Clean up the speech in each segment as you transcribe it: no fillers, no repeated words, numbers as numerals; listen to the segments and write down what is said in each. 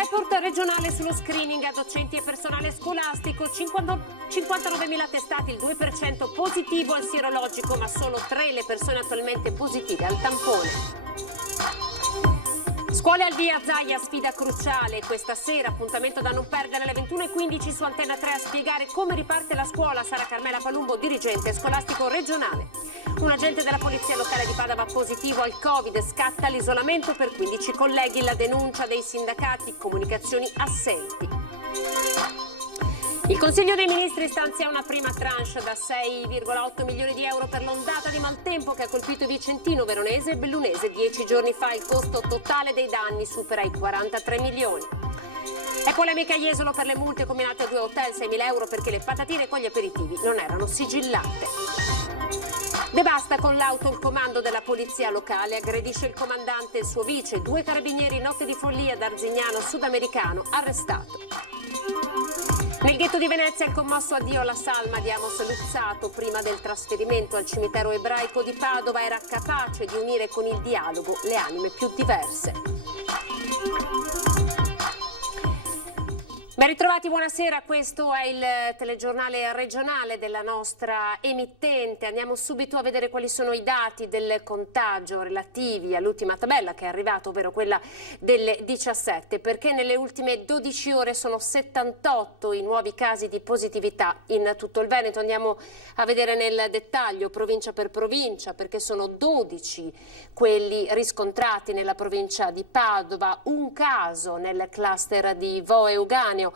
report regionale sullo screening a docenti e personale scolastico, 59.000 testati, il 2% positivo al sierologico, ma solo 3 le persone attualmente positive al tampone. Scuole al via, Zaia, sfida cruciale. Questa sera appuntamento da non perdere alle 21:15 su Antenna 3 a spiegare come riparte la scuola. Sarà Carmela Palumbo, dirigente scolastico regionale. Un agente della polizia locale di Padova positivo al Covid, scatta l'isolamento per 15 colleghi, la denuncia dei sindacati, comunicazioni assenti. Il Consiglio dei Ministri stanzia una prima tranche da 6,8 milioni di euro per l'ondata di maltempo che ha colpito Vicentino, Veronese e Bellunese 10 giorni fa. Il costo totale dei danni supera i 43 milioni. È polemica a Jesolo per le multe combinate a 2 hotel, 6.000 euro perché le patatine con gli aperitivi non erano sigillate. De Basta con l'auto il comando della polizia locale, aggredisce il comandante e il suo vice, 2 carabinieri notte di follia ad Arzignano, sudamericano, arrestato. Nel ghetto di Venezia il commosso addio alla salma di Amos Luzzato prima del trasferimento al cimitero ebraico di Padova era capace di unire con il dialogo le anime più diverse. Ben ritrovati, buonasera, questo è il telegiornale regionale della nostra emittente. Andiamo subito a vedere quali sono i dati del contagio relativi all'ultima tabella che è arrivata, ovvero quella delle 17, perché nelle ultime 12 ore sono 78 i nuovi casi di positività in tutto il Veneto. Andiamo a vedere nel dettaglio provincia per provincia, perché sono 12 quelli riscontrati nella provincia di Padova, un caso nel cluster di Vo Euganeo.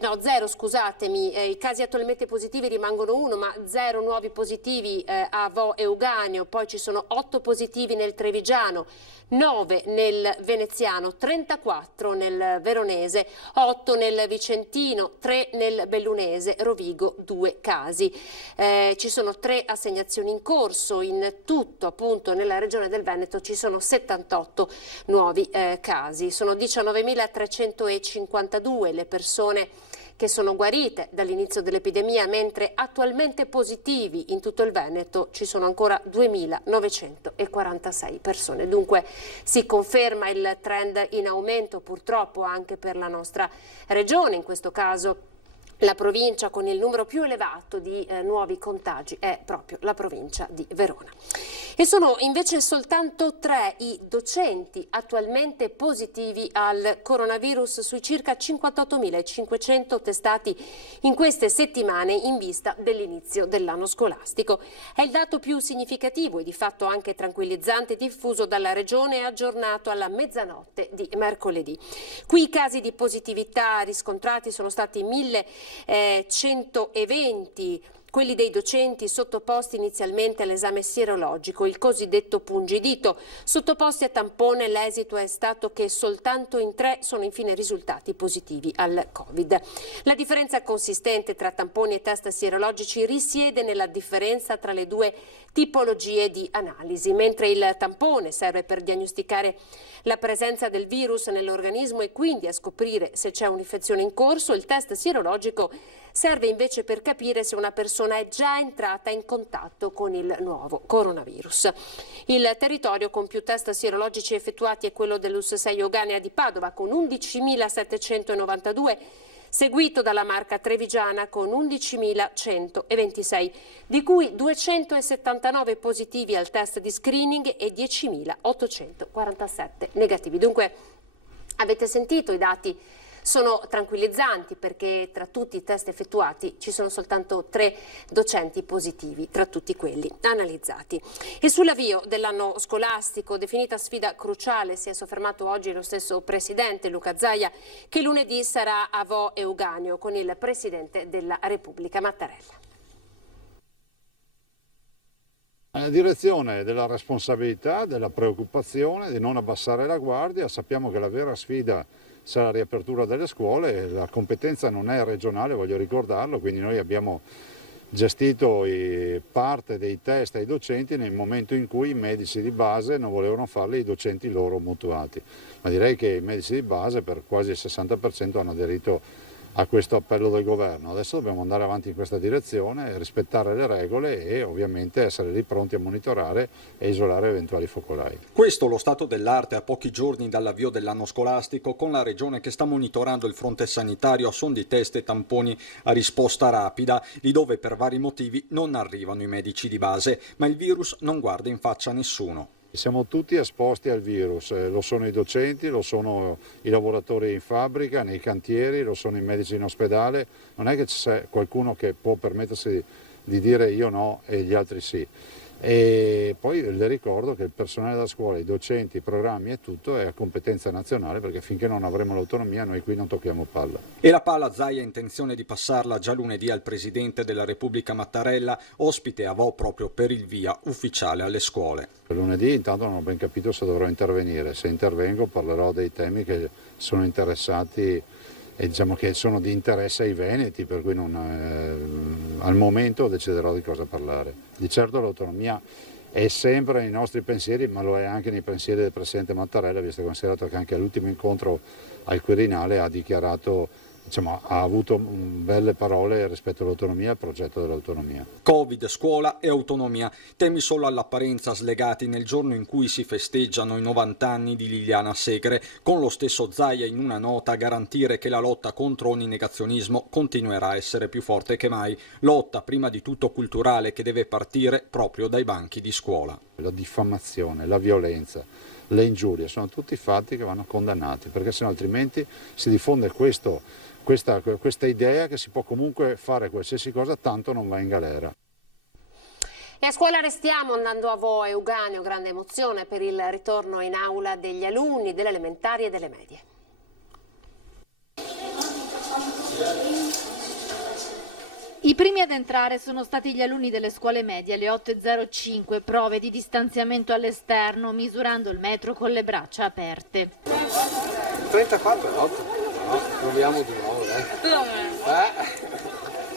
No, 0, scusatemi, i casi attualmente positivi rimangono 1, ma 0 nuovi positivi a Vo Euganeo, poi ci sono 8 positivi nel Trevigiano, 9 nel Veneziano, 34 nel Veronese, 8 nel Vicentino, 3 nel Bellunese, Rovigo 2 casi. Ci sono 3 assegnazioni in corso, in tutto appunto nella regione del Veneto ci sono 78 nuovi casi, sono 19.352 le persone che sono guarite dall'inizio dell'epidemia, mentre attualmente positivi in tutto il Veneto ci sono ancora 2.946 persone. Dunque si conferma il trend in aumento purtroppo anche per la nostra regione, in questo caso la provincia con il numero più elevato di nuovi contagi è proprio la provincia di Verona. E sono invece soltanto 3 i docenti attualmente positivi al coronavirus sui circa 58.500 testati in queste settimane in vista dell'inizio dell'anno scolastico. È il dato più significativo e di fatto anche tranquillizzante diffuso dalla regione aggiornato alla mezzanotte di mercoledì. Qui i casi di positività riscontrati sono stati 1.120, quelli dei docenti sottoposti inizialmente all'esame sierologico, il cosiddetto pungidito. Sottoposti a tampone, l'esito è stato che soltanto in 3 sono infine risultati positivi al Covid. La differenza consistente tra tamponi e test sierologici risiede nella differenza tra le 2 tipologie di analisi. Mentre il tampone serve per diagnosticare la presenza del virus nell'organismo e quindi a scoprire se c'è un'infezione in corso, il test sierologico serve invece per capire se una persona è già entrata in contatto con il nuovo coronavirus. Il territorio con più test sierologici effettuati è quello dell'US6 Euganea di Padova con 11.792, seguito dalla Marca Trevigiana con 11.126, di cui 279 positivi al test di screening e 10.847 negativi. Dunque avete sentito, i dati sono tranquillizzanti perché tra tutti i test effettuati ci sono soltanto 3 docenti positivi tra tutti quelli analizzati. E sull'avvio dell'anno scolastico, definita sfida cruciale, si è soffermato oggi lo stesso presidente Luca Zaia, che lunedì sarà a Vo Euganeo con il presidente della Repubblica Mattarella. Nella direzione della responsabilità, della preoccupazione, di non abbassare la guardia. Sappiamo che la vera sfida sarà la riapertura delle scuole, la competenza non è regionale, voglio ricordarlo, quindi noi abbiamo gestito parte dei test ai docenti nel momento in cui i medici di base non volevano farli i docenti loro mutuati, ma direi che i medici di base per quasi il 60% hanno aderito a questo appello del governo. Adesso dobbiamo andare avanti in questa direzione, rispettare le regole e ovviamente essere lì pronti a monitorare e isolare eventuali focolai. Questo lo stato dell'arte a pochi giorni dall'avvio dell'anno scolastico, con la regione che sta monitorando il fronte sanitario a suon di test e tamponi a risposta rapida, lì dove per vari motivi non arrivano i medici di base, ma il virus non guarda in faccia a nessuno. Siamo tutti esposti al virus, lo sono i docenti, lo sono i lavoratori in fabbrica, nei cantieri, lo sono i medici in ospedale, non è che c'è qualcuno che può permettersi di dire io no e gli altri sì. E poi le ricordo che il personale della scuola, i docenti, i programmi e tutto è a competenza nazionale, perché finché non avremo l'autonomia noi qui non tocchiamo palla. E la palla Zaia ha intenzione di passarla già lunedì al Presidente della Repubblica Mattarella, ospite a Vo proprio per il via ufficiale alle scuole. Lunedì intanto non ho ben capito se dovrò intervenire, se intervengo parlerò dei temi che sono interessati e diciamo che sono di interesse ai veneti, per cui al momento deciderò di cosa parlare. Di certo l'autonomia è sempre nei nostri pensieri, ma lo è anche nei pensieri del Presidente Mattarella, visto e considerato che anche all'ultimo incontro al Quirinale ha dichiarato, ha avuto belle parole rispetto all'autonomia e al progetto dell'autonomia. Covid, scuola e autonomia, temi solo all'apparenza slegati nel giorno in cui si festeggiano i 90 anni di Liliana Segre, con lo stesso Zaia in una nota a garantire che la lotta contro ogni negazionismo continuerà a essere più forte che mai, lotta prima di tutto culturale che deve partire proprio dai banchi di scuola. La diffamazione, la violenza, le ingiurie sono tutti fatti che vanno condannati, perché sennò altrimenti si diffonde questa idea che si può comunque fare qualsiasi cosa, tanto non va in galera. E a scuola restiamo andando a Vo e Euganeo, grande emozione per il ritorno in aula degli alunni delle elementari e delle medie. I primi ad entrare sono stati gli alunni delle scuole medie alle 8.05, prove di distanziamento all'esterno, misurando il metro con le braccia aperte. 34 è 8, no? Proviamo di nuovo,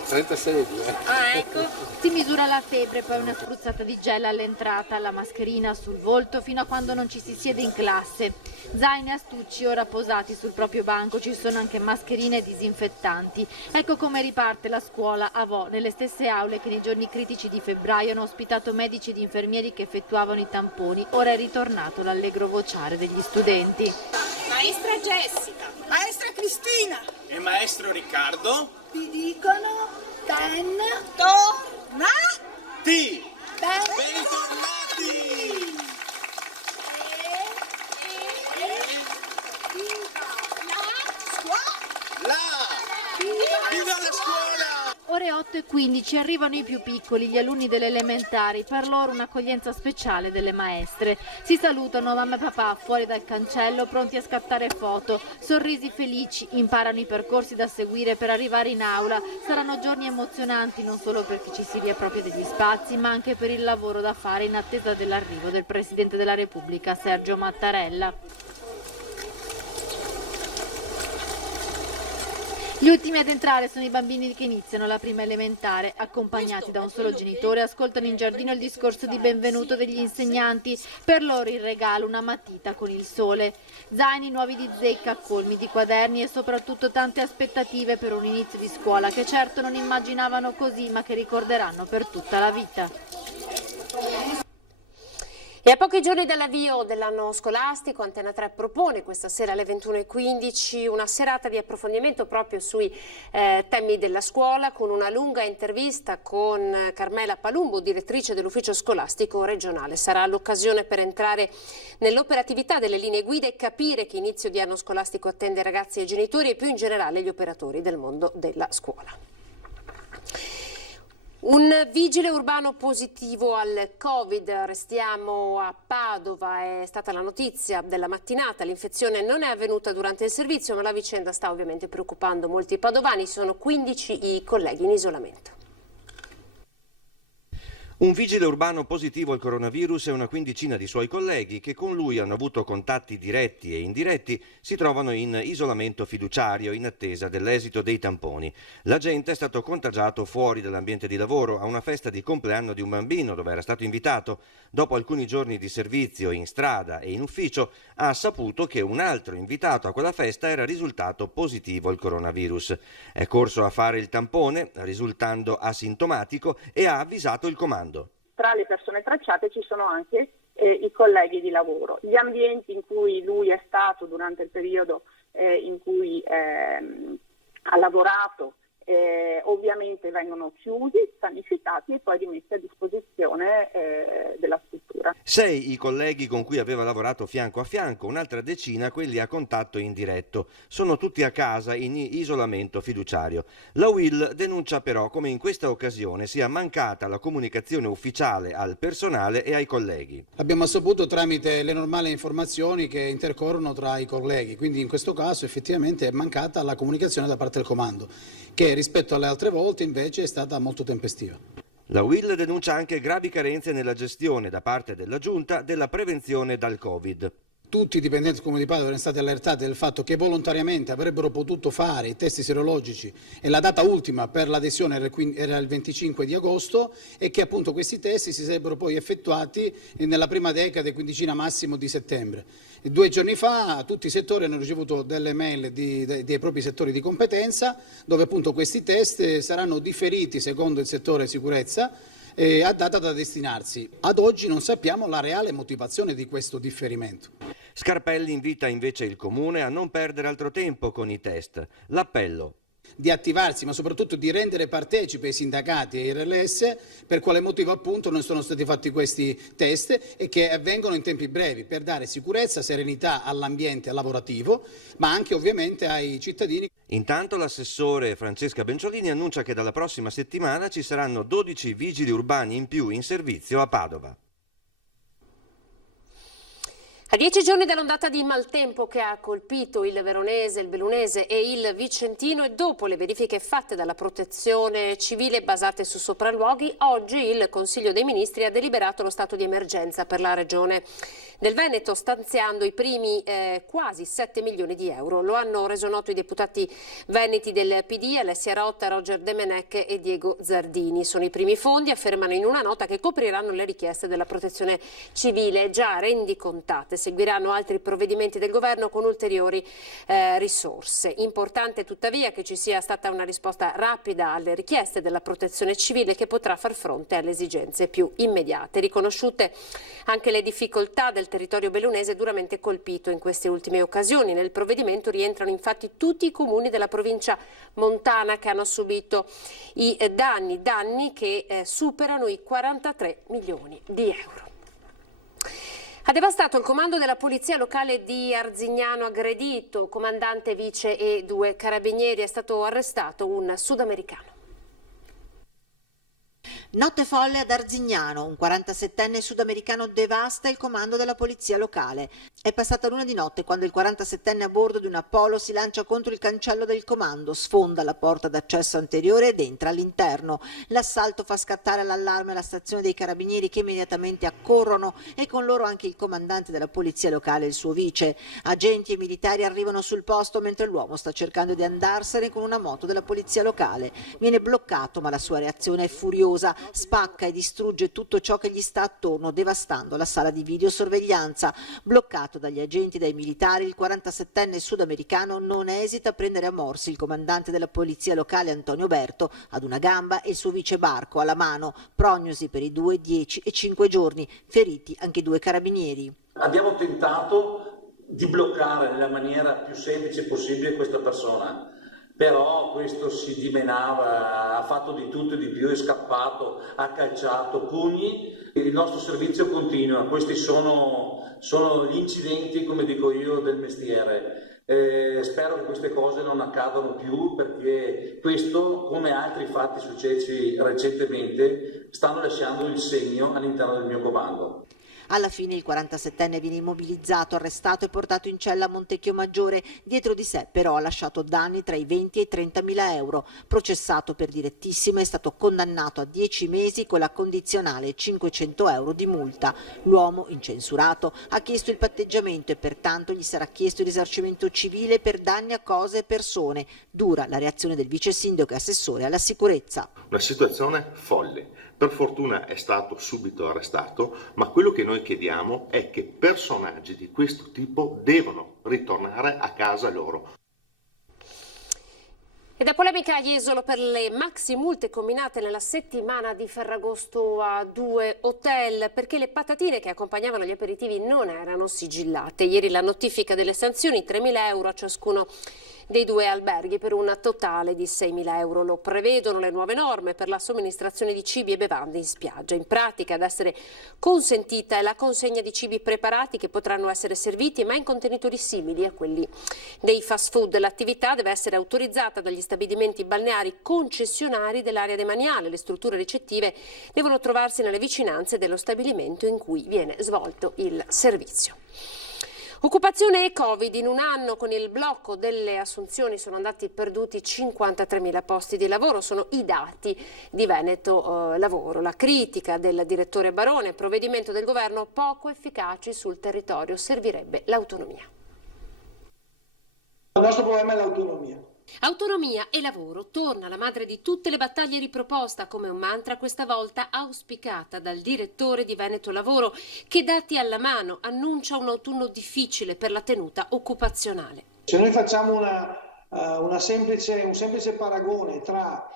36. Ah, ecco. Si misura la febbre, poi una spruzzata di gel all'entrata, la mascherina sul volto fino a quando non ci si siede in classe. Zaini e astucci ora posati sul proprio banco, ci sono anche mascherine e disinfettanti. Ecco come riparte la scuola a Vo, nelle stesse aule che nei giorni critici di febbraio hanno ospitato medici ed infermieri che effettuavano i tamponi. Ora è ritornato l'allegro vociare degli studenti. Maestra Jessica, maestra Cristina e maestro Riccardo vi dicono bentornati. Bentornati! Viva la scuola! Ore 8.15 arrivano i più piccoli, gli alunni delle elementari, per loro un'accoglienza speciale delle maestre. Si salutano mamma e papà fuori dal cancello, pronti a scattare foto, sorrisi felici, imparano i percorsi da seguire per arrivare in aula. Saranno giorni emozionanti non solo per chi ci si riappropria degli spazi, ma anche per il lavoro da fare in attesa dell'arrivo del Presidente della Repubblica, Sergio Mattarella. Gli ultimi ad entrare sono i bambini che iniziano la prima elementare. Accompagnati da un solo genitore, ascoltano in giardino il discorso di benvenuto degli insegnanti. Per loro il regalo, una matita con il sole. Zaini nuovi di zecca, colmi di quaderni e soprattutto tante aspettative per un inizio di scuola che certo non immaginavano così, ma che ricorderanno per tutta la vita. E a pochi giorni dall'avvio dell'anno scolastico, Antena 3 propone questa sera alle 21.15 una serata di approfondimento proprio sui temi della scuola, con una lunga intervista con Carmela Palumbo, direttrice dell'ufficio scolastico regionale. Sarà l'occasione per entrare nell'operatività delle linee guida e capire che inizio di anno scolastico attende ragazzi e genitori e più in generale gli operatori del mondo della scuola. Un vigile urbano positivo al Covid, restiamo a Padova, è stata la notizia della mattinata, l'infezione non è avvenuta durante il servizio ma la vicenda sta ovviamente preoccupando molti padovani, sono 15 i colleghi in isolamento. Un vigile urbano positivo al coronavirus e una quindicina di suoi colleghi che con lui hanno avuto contatti diretti e indiretti si trovano in isolamento fiduciario in attesa dell'esito dei tamponi. L'agente è stato contagiato fuori dall'ambiente di lavoro a una festa di compleanno di un bambino dove era stato invitato. Dopo alcuni giorni di servizio in strada e in ufficio ha saputo che un altro invitato a quella festa era risultato positivo al coronavirus. È corso a fare il tampone risultando asintomatico e ha avvisato il comando. Tra le persone tracciate ci sono anche i colleghi di lavoro. Gli ambienti in cui lui è stato durante il periodo in cui ha lavorato ovviamente vengono chiusi, sanificati e poi rimessi a disposizione della struttura. 6 i colleghi con cui aveva lavorato fianco a fianco, un'altra decina quelli a contatto indiretto. Sono tutti a casa in isolamento fiduciario. La UIL denuncia però come in questa occasione sia mancata la comunicazione ufficiale al personale e ai colleghi. Abbiamo saputo tramite le normali informazioni che intercorrono tra i colleghi, quindi in questo caso effettivamente è mancata la comunicazione da parte del comando, che rispetto alle altre volte invece è stata molto tempestiva. La UIL denuncia anche gravi carenze nella gestione da parte della Giunta della prevenzione dal Covid. Tutti i dipendenti del Comune di Padova erano stati allertati del fatto che volontariamente avrebbero potuto fare i test serologici e la data ultima per l'adesione era il 25 di agosto e che appunto questi test si sarebbero poi effettuati nella prima decade, quindicina massimo di settembre. 2 giorni fa tutti i settori hanno ricevuto delle mail dei propri settori di competenza dove appunto questi test saranno differiti secondo il settore sicurezza a data da destinarsi. Ad oggi non sappiamo la reale motivazione di questo differimento. Scarpelli invita invece il Comune a non perdere altro tempo con i test. L'appello: di attivarsi, ma soprattutto di rendere partecipe i sindacati e i RLS per quale motivo appunto non sono stati fatti questi test e che avvengono in tempi brevi per dare sicurezza, serenità all'ambiente lavorativo, ma anche ovviamente ai cittadini. Intanto l'assessore Francesca Benciolini annuncia che dalla prossima settimana ci saranno 12 vigili urbani in più in servizio a Padova. A 10 giorni dall'ondata di maltempo che ha colpito il Veronese, il Bellunese e il Vicentino e dopo le verifiche fatte dalla Protezione Civile basate su sopralluoghi, oggi il Consiglio dei Ministri ha deliberato lo stato di emergenza per la Regione del Veneto, stanziando i primi quasi 7 milioni di euro. Lo hanno reso noto i deputati veneti del PD, Alessia Rotta, Roger De Menec e Diego Zardini. Sono i primi fondi, affermano in una nota, che copriranno le richieste della Protezione Civile già rendicontate. Seguiranno altri provvedimenti del governo con ulteriori risorse. Importante tuttavia che ci sia stata una risposta rapida alle richieste della Protezione Civile che potrà far fronte alle esigenze più immediate. Riconosciute anche le difficoltà del territorio bellunese duramente colpito in queste ultime occasioni. Nel provvedimento rientrano infatti tutti i comuni della provincia montana che hanno subito i danni che superano i 43 milioni di euro. Ha devastato il comando della polizia locale di Arzignano, aggredito comandante, vice e 2 carabinieri. È stato arrestato un sudamericano. Notte folle ad Arzignano, un 47enne sudamericano devasta il comando della polizia locale. È passata l'una di notte quando il 47enne a bordo di una Polo si lancia contro il cancello del comando, sfonda la porta d'accesso anteriore ed entra all'interno. L'assalto fa scattare l'allarme alla stazione dei carabinieri che immediatamente accorrono e con loro anche il comandante della polizia locale e il suo vice. Agenti e militari arrivano sul posto mentre l'uomo sta cercando di andarsene con una moto della polizia locale. Viene bloccato ma la sua reazione è furiosa. Spacca e distrugge tutto ciò che gli sta attorno, devastando la sala di videosorveglianza. Bloccato dagli agenti e dai militari, il 47enne sudamericano non esita a prendere a morsi il comandante della polizia locale Antonio Berto ad una gamba e il suo vice Barco alla mano. Prognosi per i due 10 e 5 giorni, feriti anche 2 carabinieri. Abbiamo tentato di bloccare nella maniera più semplice possibile questa persona. Però questo si dimenava, ha fatto di tutto e di più, è scappato, ha calciato, pugni. Il nostro servizio continua, questi sono gli incidenti, come dico io, del mestiere. Spero che queste cose non accadano più perché questo, come altri fatti successi recentemente, stanno lasciando il segno all'interno del mio comando. Alla fine il 47enne viene immobilizzato, arrestato e portato in cella a Montecchio Maggiore. Dietro di sé però ha lasciato danni tra i 20 e i 30.000 euro. Processato per direttissima, è stato condannato a 10 mesi con la condizionale e 500 euro di multa. L'uomo, incensurato, ha chiesto il patteggiamento e pertanto gli sarà chiesto il risarcimento civile per danni a cose e persone. Dura la reazione del vice sindaco e assessore alla sicurezza. Una situazione folle. Per fortuna è stato subito arrestato, ma quello che noi chiediamo è che personaggi di questo tipo devono ritornare a casa loro. E da polemica a Jesolo per le maxi multe combinate nella settimana di Ferragosto a 2 hotel, perché le patatine che accompagnavano gli aperitivi non erano sigillate. Ieri la notifica delle sanzioni, 3.000 euro a ciascuno dei 2 alberghi per un totale di 6.000 euro. Lo prevedono le nuove norme per la somministrazione di cibi e bevande in spiaggia. In pratica ad essere consentita è la consegna di cibi preparati che potranno essere serviti ma in contenitori simili a quelli dei fast food. L'attività deve essere autorizzata dagli stabilimenti balneari concessionari dell'area demaniale. Le strutture ricettive devono trovarsi nelle vicinanze dello stabilimento in cui viene svolto il servizio. Occupazione e Covid. In un anno con il blocco delle assunzioni sono andati perduti 53.000 posti di lavoro, sono i dati di Veneto Lavoro. La critica del direttore Barone, provvedimento del governo poco efficaci sul territorio, servirebbe l'autonomia. Il nostro problema è l'autonomia. Autonomia e lavoro, torna la madre di tutte le battaglie riproposta come un mantra, questa volta auspicata dal direttore di Veneto Lavoro, che dati alla mano annuncia un autunno difficile per la tenuta occupazionale. Se noi facciamo un semplice paragone tra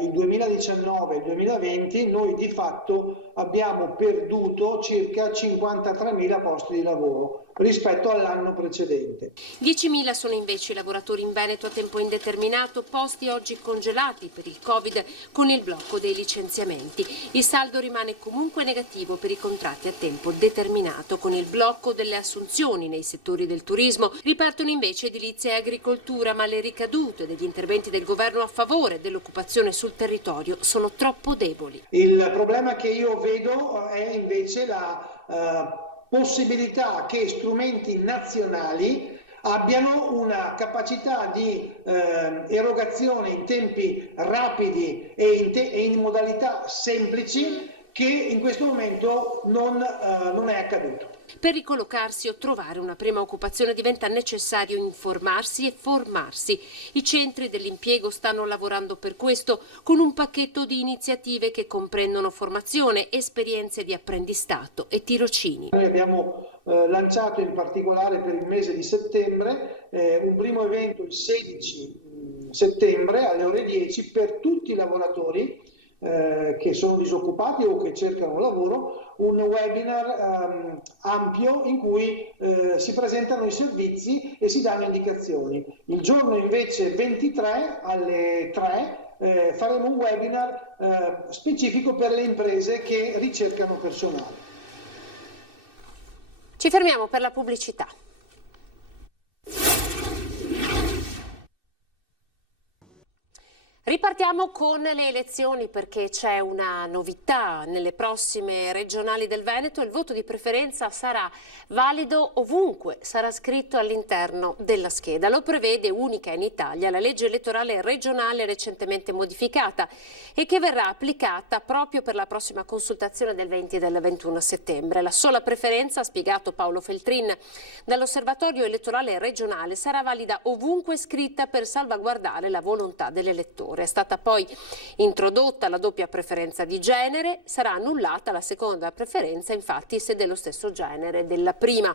il 2019 e il 2020, noi di fatto abbiamo perduto circa 53.000 posti di lavoro rispetto all'anno precedente. 10.000 sono invece i lavoratori in Veneto a tempo indeterminato, posti oggi congelati per il Covid con il blocco dei licenziamenti. Il saldo rimane comunque negativo per i contratti a tempo determinato. Con il blocco delle assunzioni nei settori del turismo ripartono invece edilizia e agricoltura, ma le ricadute degli interventi del governo a favore dell'occupazione sul territorio sono troppo deboli. Il problema che io vedo è invece la possibilità che strumenti nazionali abbiano una capacità di erogazione in tempi rapidi e in modalità semplici che in questo momento non è accaduto. Per ricollocarsi o trovare una prima occupazione diventa necessario informarsi e formarsi. I centri dell'impiego stanno lavorando per questo con un pacchetto di iniziative che comprendono formazione, esperienze di apprendistato e tirocini. Noi abbiamo lanciato in particolare per il mese di settembre un primo evento il 16 settembre alle ore 10 per tutti i lavoratori che sono disoccupati o che cercano lavoro, un webinar ampio in cui si presentano i servizi e si danno indicazioni. Il giorno invece 23 alle 3 faremo un webinar specifico per le imprese che ricercano personale. Ci fermiamo per la pubblicità. Ripartiamo con le elezioni perché c'è una novità nelle prossime regionali del Veneto. Il voto di preferenza sarà valido ovunque, sarà scritto all'interno della scheda. Lo prevede, unica in Italia, la legge elettorale regionale recentemente modificata e che verrà applicata proprio per la prossima consultazione del 20 e del 21 settembre. La sola preferenza, ha spiegato Paolo Feltrin dall'Osservatorio elettorale regionale, sarà valida ovunque scritta per salvaguardare la volontà dell'elettore. È stata poi introdotta la doppia preferenza di genere, sarà annullata la seconda preferenza, infatti, se dello stesso genere della prima.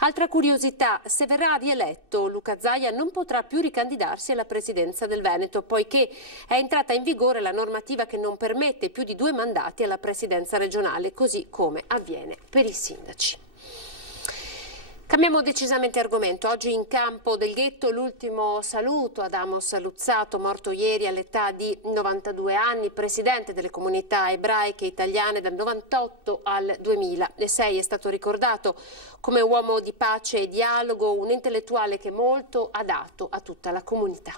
Altra curiosità, se verrà rieletto, Luca Zaia non potrà più ricandidarsi alla presidenza del Veneto, poiché è entrata in vigore la normativa che non permette più di 2 mandati alla presidenza regionale, così come avviene per i sindaci. Cambiamo decisamente argomento. Oggi in campo del ghetto l'ultimo saluto ad Amos Luzzato, morto ieri all'età di 92 anni, presidente delle comunità ebraiche italiane dal 98 al 2006. È stato ricordato come uomo di pace e dialogo, un intellettuale che molto ha dato a tutta la comunità.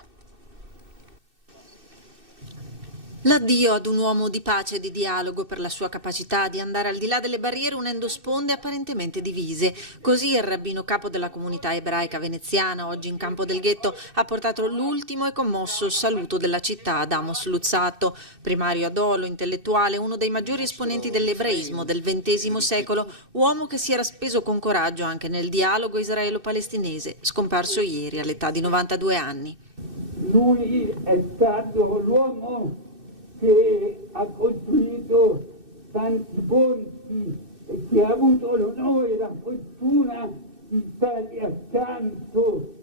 L'addio ad un uomo di pace e di dialogo per la sua capacità di andare al di là delle barriere unendo sponde apparentemente divise. Così il rabbino capo della comunità ebraica veneziana, oggi in Campo del Ghetto, ha portato l'ultimo e commosso saluto della città ad Amos Luzzatto, primario ad Olo, intellettuale, uno dei maggiori esponenti dell'ebraismo del XX secolo, uomo che si era speso con coraggio anche nel dialogo israelo-palestinese, scomparso ieri all'età di 92 anni. Lui è stato l'uomo che ha costruito tanti ponti e che ha avuto l'onore e la fortuna di stare accanto,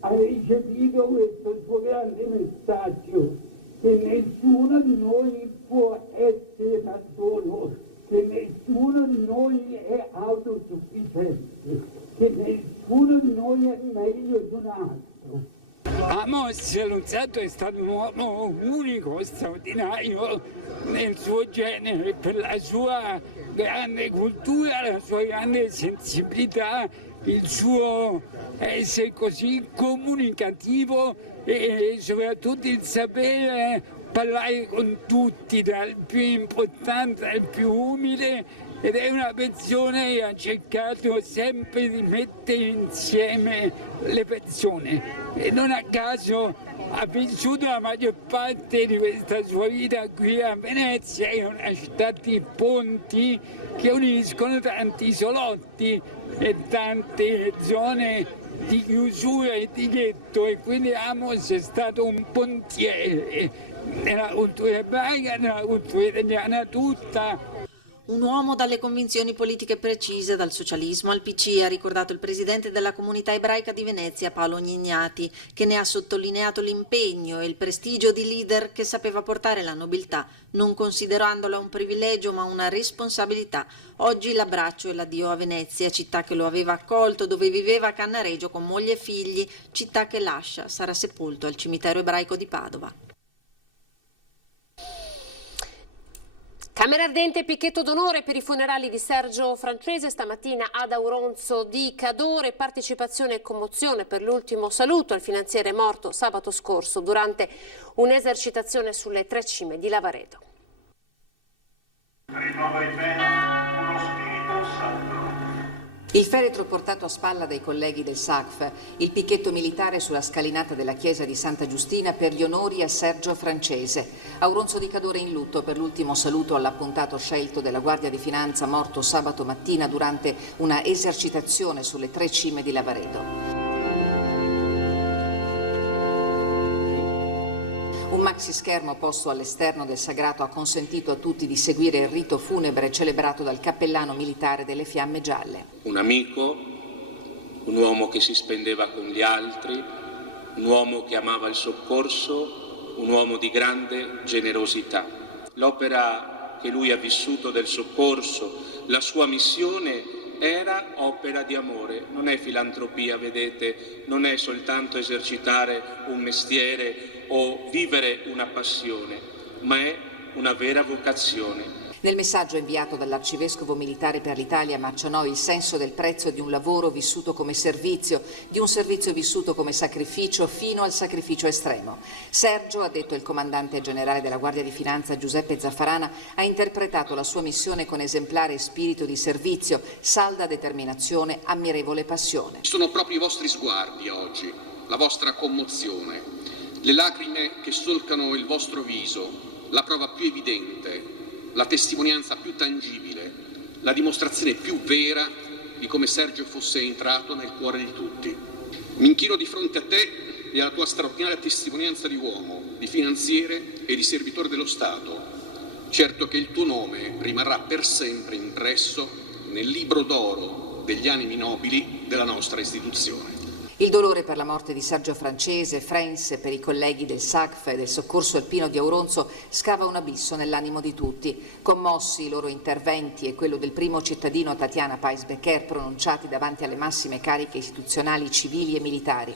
ha ricevuto questo suo grande messaggio, che nessuno di noi può essere da solo, che nessuno di noi è autosufficiente, che nessuno di noi è meglio di un altro. Amos Luzzatto è stato un uomo unico, straordinario nel suo genere, per la sua grande cultura, la sua grande sensibilità, il suo essere così comunicativo e soprattutto il sapere parlare con tutti, dal più importante al più umile, ed è una persona che ha cercato sempre di mettere insieme le persone e non a caso ha vissuto la maggior parte di questa sua vita qui a Venezia, che è una città di ponti che uniscono tanti isolotti e tante zone di chiusura e di ghetto, e quindi Amos è stato un pontiere nella cultura ebraica, nella cultura italiana tutta. Un uomo dalle convinzioni politiche precise, dal socialismo al PC, ha ricordato il presidente della comunità ebraica di Venezia, Paolo Gnignati, che ne ha sottolineato l'impegno e il prestigio di leader che sapeva portare la nobiltà, non considerandola un privilegio ma una responsabilità. Oggi l'abbraccio e l'addio a Venezia, città che lo aveva accolto, dove viveva a Cannaregio con moglie e figli, città che lascia, sarà sepolto al cimitero ebraico di Padova. Camera ardente e picchetto d'onore per i funerali di Sergio Francese stamattina ad Auronzo di Cadore, partecipazione e commozione per l'ultimo saluto al finanziere morto sabato scorso durante un'esercitazione sulle 3 cime di Lavaredo. Rinnova in me uno spirito sacro. Il feretro portato a spalla dai colleghi del SACF, il picchetto militare sulla scalinata della chiesa di Santa Giustina per gli onori a Sergio Francese. Auronzo di Cadore in lutto per l'ultimo saluto all'appuntato scelto della Guardia di Finanza morto sabato mattina durante una esercitazione sulle 3 cime di Lavaredo. Un maxi schermo posto all'esterno del sagrato ha consentito a tutti di seguire il rito funebre celebrato dal cappellano militare delle Fiamme Gialle. Un amico, un uomo che si spendeva con gli altri, un uomo che amava il soccorso, un uomo di grande generosità. L'opera che lui ha vissuto del soccorso, la sua missione era opera di amore, non è filantropia, vedete, non è soltanto esercitare un mestiere o vivere una passione, ma è una vera vocazione. Nel messaggio inviato dall'arcivescovo militare per l'Italia Marcianò il senso del prezzo di un lavoro vissuto come servizio, di un servizio vissuto come sacrificio fino al sacrificio estremo. Sergio, ha detto il comandante generale della Guardia di Finanza Giuseppe Zaffarana, ha interpretato la sua missione con esemplare spirito di servizio, salda determinazione, ammirevole passione. Sono proprio i vostri sguardi oggi, la vostra commozione, le lacrime che solcano il vostro viso, la prova più evidente, la testimonianza più tangibile, la dimostrazione più vera di come Sergio fosse entrato nel cuore di tutti. Mi inchino di fronte a te e alla tua straordinaria testimonianza di uomo, di finanziere e di servitore dello Stato, certo che il tuo nome rimarrà per sempre impresso nel libro d'oro degli animi nobili della nostra istituzione. Il dolore per la morte di Sergio Francese, Frense, per i colleghi del SACF e del Soccorso Alpino di Auronzo scava un abisso nell'animo di tutti. Commossi i loro interventi e quello del primo cittadino Tatiana Pais-Becker pronunciati davanti alle massime cariche istituzionali civili e militari.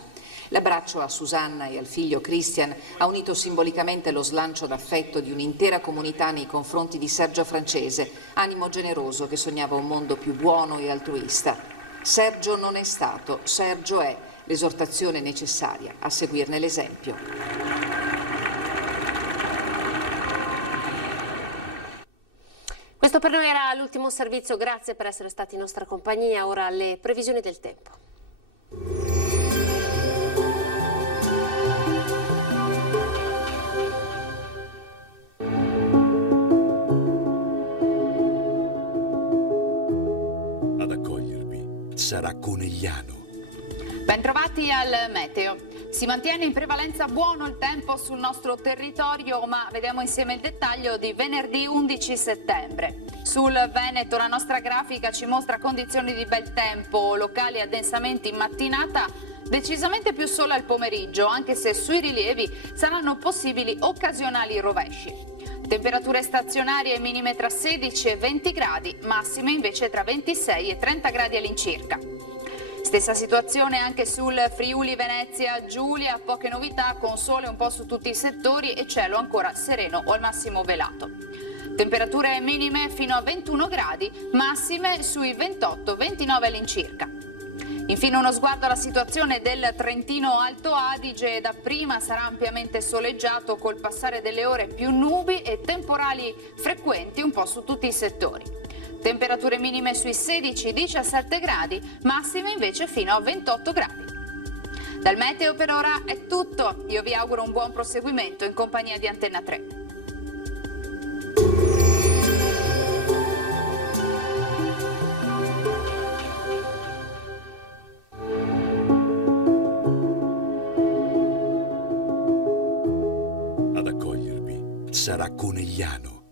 L'abbraccio a Susanna e al figlio Christian ha unito simbolicamente lo slancio d'affetto di un'intera comunità nei confronti di Sergio Francese, animo generoso che sognava un mondo più buono e altruista. Sergio non è stato, Sergio è. L'esortazione necessaria a seguirne l'esempio. Per noi era l'ultimo servizio, grazie per essere stati in nostra compagnia. Ora le previsioni del tempo. Ad accogliervi sarà Conegliano. Bentrovati al meteo. Si mantiene in prevalenza buono il tempo sul nostro territorio, ma vediamo insieme il dettaglio di venerdì 11 settembre. Sul Veneto la nostra grafica ci mostra condizioni di bel tempo, locali addensamenti in mattinata, decisamente più sole al pomeriggio, anche se sui rilievi saranno possibili occasionali rovesci. Temperature stazionarie minime tra 16 e 20 gradi, massime invece tra 26 e 30 gradi all'incirca. Stessa situazione anche sul Friuli Venezia Giulia, poche novità con sole un po' su tutti i settori e cielo ancora sereno o al massimo velato. Temperature minime fino a 21 gradi, massime sui 28-29 all'incirca. Infine uno sguardo alla situazione del Trentino Alto Adige, dapprima sarà ampiamente soleggiato col passare delle ore più nubi e temporali frequenti un po' su tutti i settori. Temperature minime sui 16-17 gradi, massime invece fino a 28 gradi. Dal meteo per ora è tutto, io vi auguro un buon proseguimento in compagnia di Antenna 3. Ad accogliervi sarà Conegliano.